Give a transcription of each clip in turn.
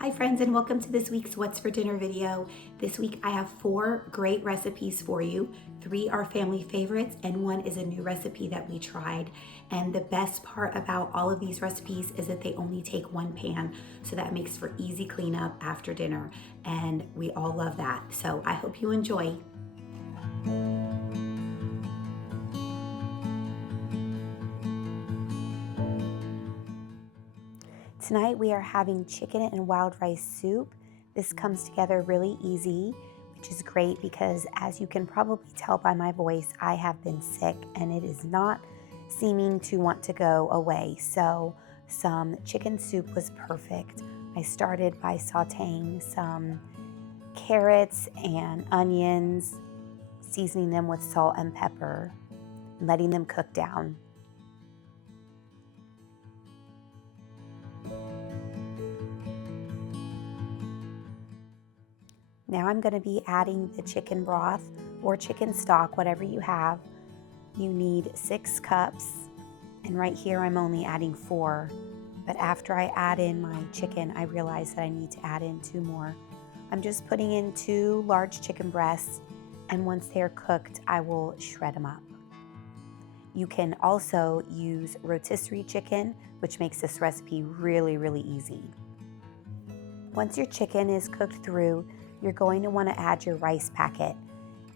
Hi friends, and welcome to this week's What's for Dinner video. This week I have 4 great recipes for you. 3 are family favorites and 1 is a new recipe that we tried. And the best part about all of these recipes is that they only take 1 pan, so that makes for easy cleanup after dinner. And we all love that. So I hope you enjoy. Tonight we are having chicken and wild rice soup. This comes together really easy, which is great because, as you can probably tell by my voice, I have been sick and it is not seeming to want to go away. So some chicken soup was perfect. I started by sauteing some carrots and onions, seasoning them with salt and pepper, and letting them cook down. Now I'm going to be adding the chicken broth or chicken stock, whatever you have. You need 6 cups, and right here I'm only adding 4. But after I add in my chicken, I realize that I need to add in 2 more. I'm just putting in 2 large chicken breasts, and once they're cooked, I will shred them up. You can also use rotisserie chicken, which makes this recipe really, really easy. Once your chicken is cooked through, you're going to want to add your rice packet.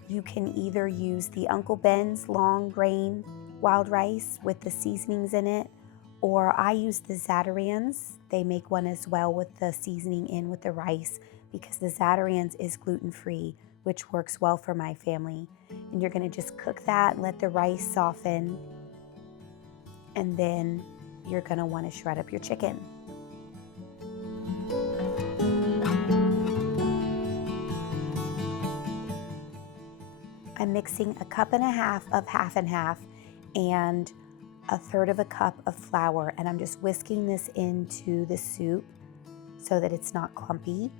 You can either use the Uncle Ben's long grain wild rice with the seasonings in it, or I use the Zatarain's. They make one as well with the seasoning in with the rice because the Zatarain's is gluten-free, which works well for my family. And you're going to just cook that, let the rice soften, and then you're going to want to shred up your chicken. I'm mixing 1.5 cups of half and half and 1/3 cup of flour, and I'm just whisking this into the soup so that it's not clumpy.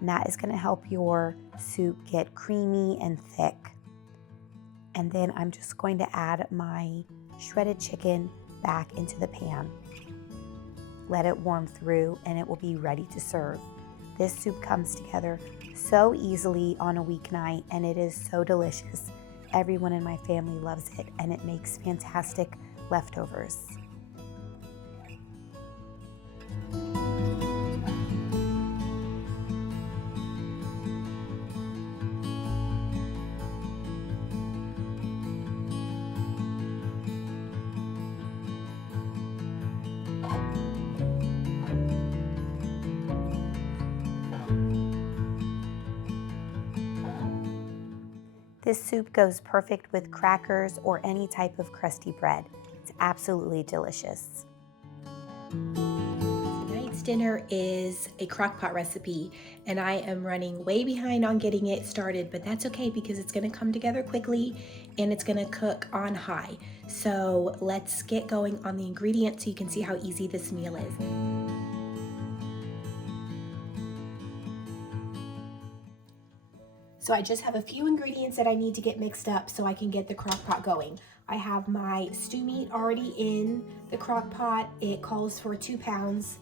And that is going to help your soup get creamy and thick. And then I'm just going to add my shredded chicken back into the pan. Let it warm through and it will be ready to serve. This soup comes together so easily on a weeknight, and it is so delicious. Everyone in my family loves it, and it makes fantastic leftovers. This soup goes perfect with crackers or any type of crusty bread. It's absolutely delicious. Tonight's dinner is a crockpot recipe, and I am running way behind on getting it started, but that's okay because it's going to come together quickly and it's going to cook on high. So let's get going on the ingredients so you can see how easy this meal is. So I just have a few ingredients that I need to get mixed up so I can get the crock pot going. I have my stew meat already in the crock pot. It calls for 2 pounds.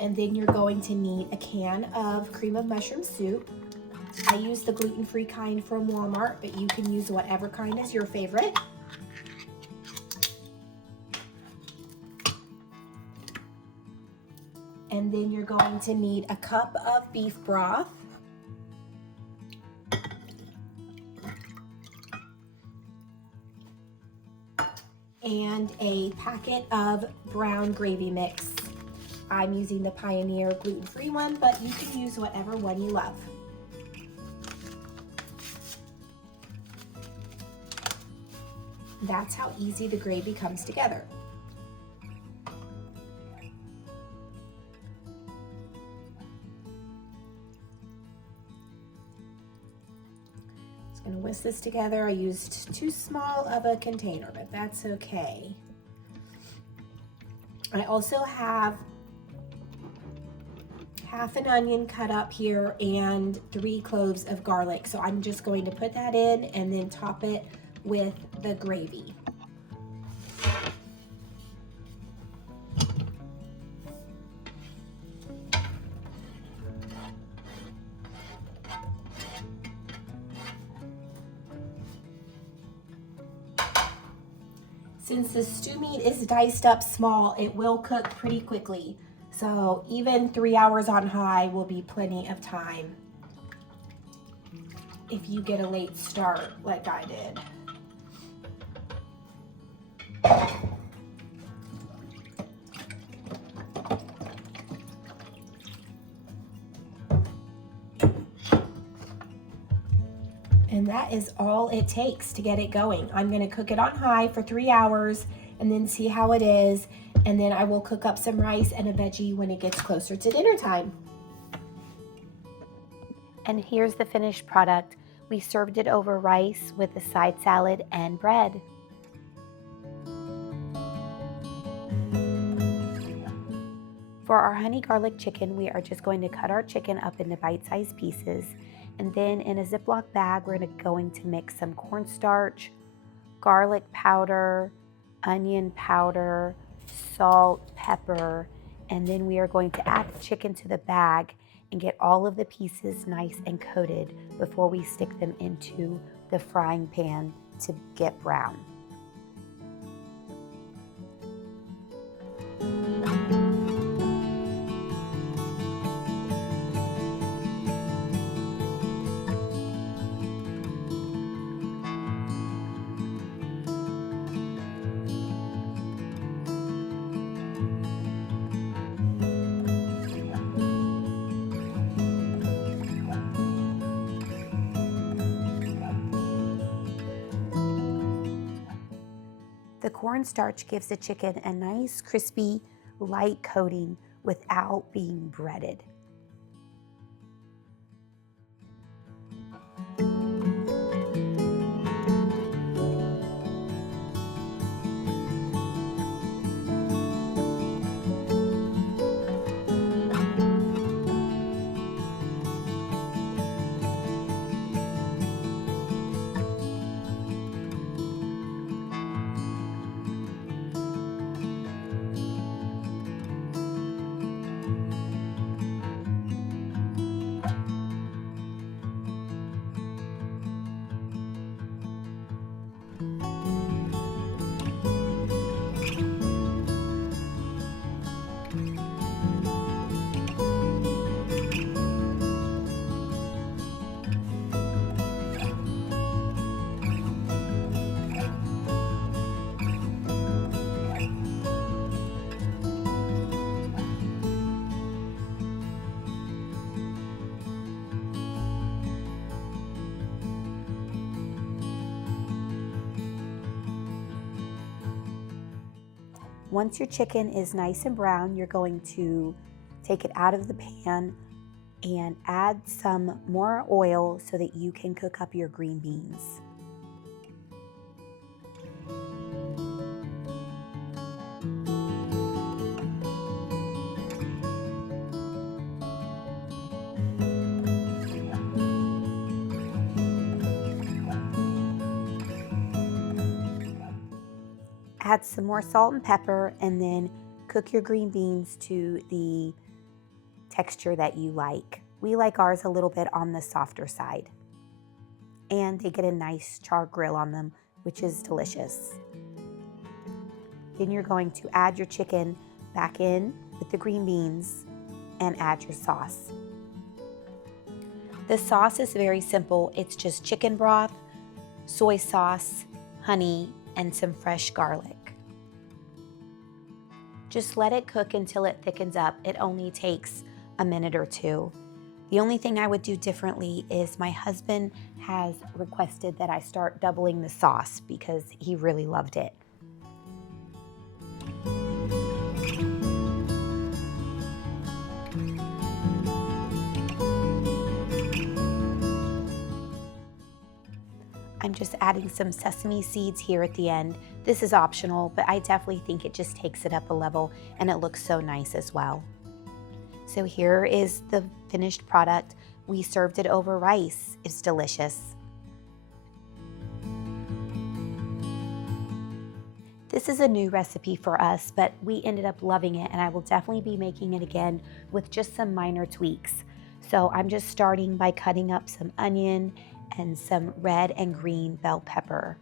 And then you're going to need a can of cream of mushroom soup. I use the gluten-free kind from Walmart, but you can use whatever kind is your favorite. And then you're going to need a cup of beef broth. And a packet of brown gravy mix. I'm using the Pioneer gluten-free one, but you can use whatever one you love. That's how easy the gravy comes together. Gonna whisk this together. I used too small of a container, but that's okay. I also have half an onion cut up here and 3 cloves of garlic. So I'm just going to put that in and then top it with the gravy. Since the stew meat is diced up small, it will cook pretty quickly. So even 3 hours on high will be plenty of time if you get a late start like I did. And that is all it takes to get it going. I'm gonna cook it on high for 3 hours and then see how it is. And then I will cook up some rice and a veggie when it gets closer to dinner time. And here's the finished product. We served it over rice with a side salad and bread. For our honey garlic chicken, we are just going to cut our chicken up into bite-sized pieces. And then in a Ziploc bag, we're going to mix some cornstarch, garlic powder, onion powder, salt, pepper, and then we are going to add the chicken to the bag and get all of the pieces nice and coated before we stick them into the frying pan to get brown. The cornstarch gives the chicken a nice, crispy, light coating without being breaded. Once your chicken is nice and brown, you're going to take it out of the pan and add some more oil so that you can cook up your green beans. Add some more salt and pepper and then cook your green beans to the texture that you like. We like ours a little bit on the softer side. And they get a nice char grill on them, which is delicious. Then you're going to add your chicken back in with the green beans and add your sauce. The sauce is very simple. It's just chicken broth, soy sauce, honey, and some fresh garlic. Just let it cook until it thickens up. It only takes a minute or two. The only thing I would do differently is my husband has requested that I start doubling the sauce because he really loved it. I'm just adding some sesame seeds here at the end. This is optional, but I definitely think it just takes it up a level and it looks so nice as well. So here is the finished product. We served it over rice. It's delicious. This is a new recipe for us, but we ended up loving it and I will definitely be making it again with just some minor tweaks. So I'm just starting by cutting up some onion and some red and green bell pepper.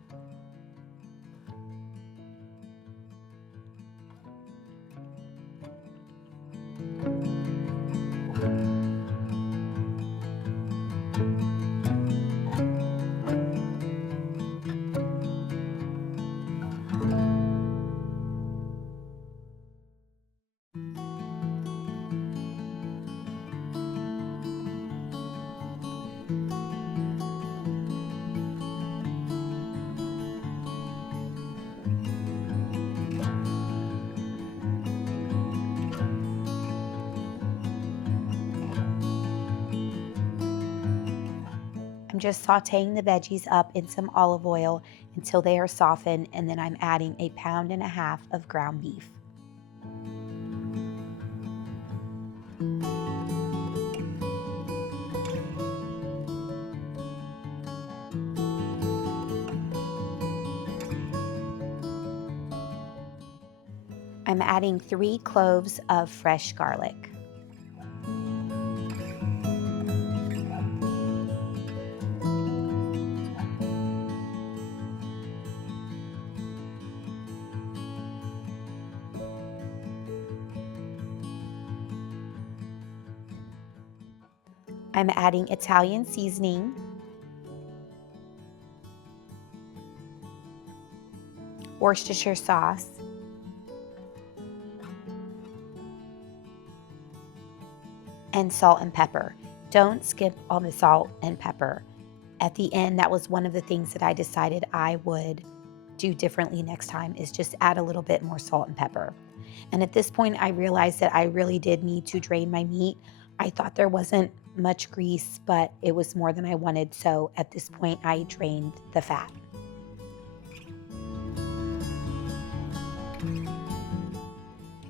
just sauteing the veggies up in some olive oil until they are softened, and then I'm adding 1.5 pounds of ground beef. I'm adding 3 cloves of fresh garlic. I'm adding Italian seasoning, Worcestershire sauce, and salt and pepper. Don't skip on the salt and pepper. At the end, that was one of the things that I decided I would do differently next time, is just add a little bit more salt and pepper. And at this point, I realized that I really did need to drain my meat. I thought there wasn't much grease, but it was more than I wanted. So at this point, I drained the fat.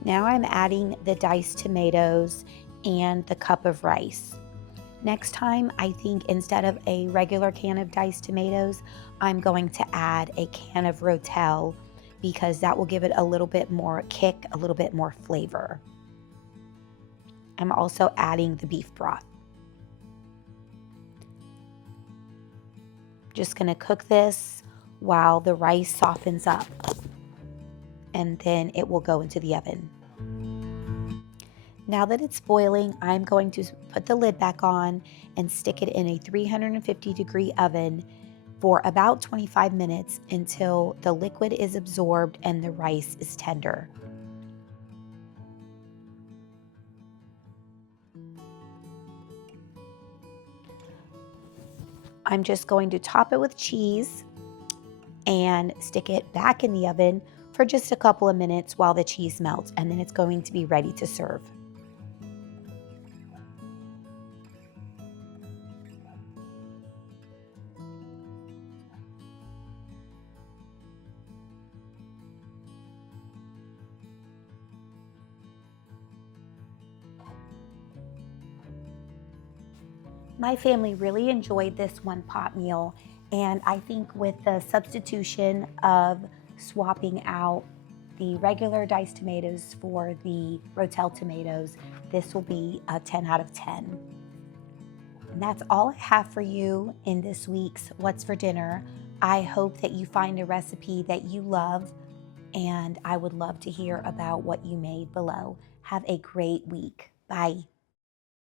Now I'm adding the diced tomatoes and the cup of rice. Next time, I think instead of a regular can of diced tomatoes, I'm going to add a can of Rotel, because that will give it a little bit more kick, a little bit more flavor. I'm also adding the beef broth. Just gonna cook this while the rice softens up, and then it will go into the oven. Now that it's boiling, I'm going to put the lid back on and stick it in a 350-degree oven for about 25 minutes until the liquid is absorbed and the rice is tender. I'm just going to top it with cheese and stick it back in the oven for just a couple of minutes while the cheese melts, and then it's going to be ready to serve. My family really enjoyed this one pot meal, and I think with the substitution of swapping out the regular diced tomatoes for the Rotel tomatoes, this will be a 10 out of 10. And that's all I have for you in this week's What's for Dinner. I hope that you find a recipe that you love, and I would love to hear about what you made below. Have a great week. Bye.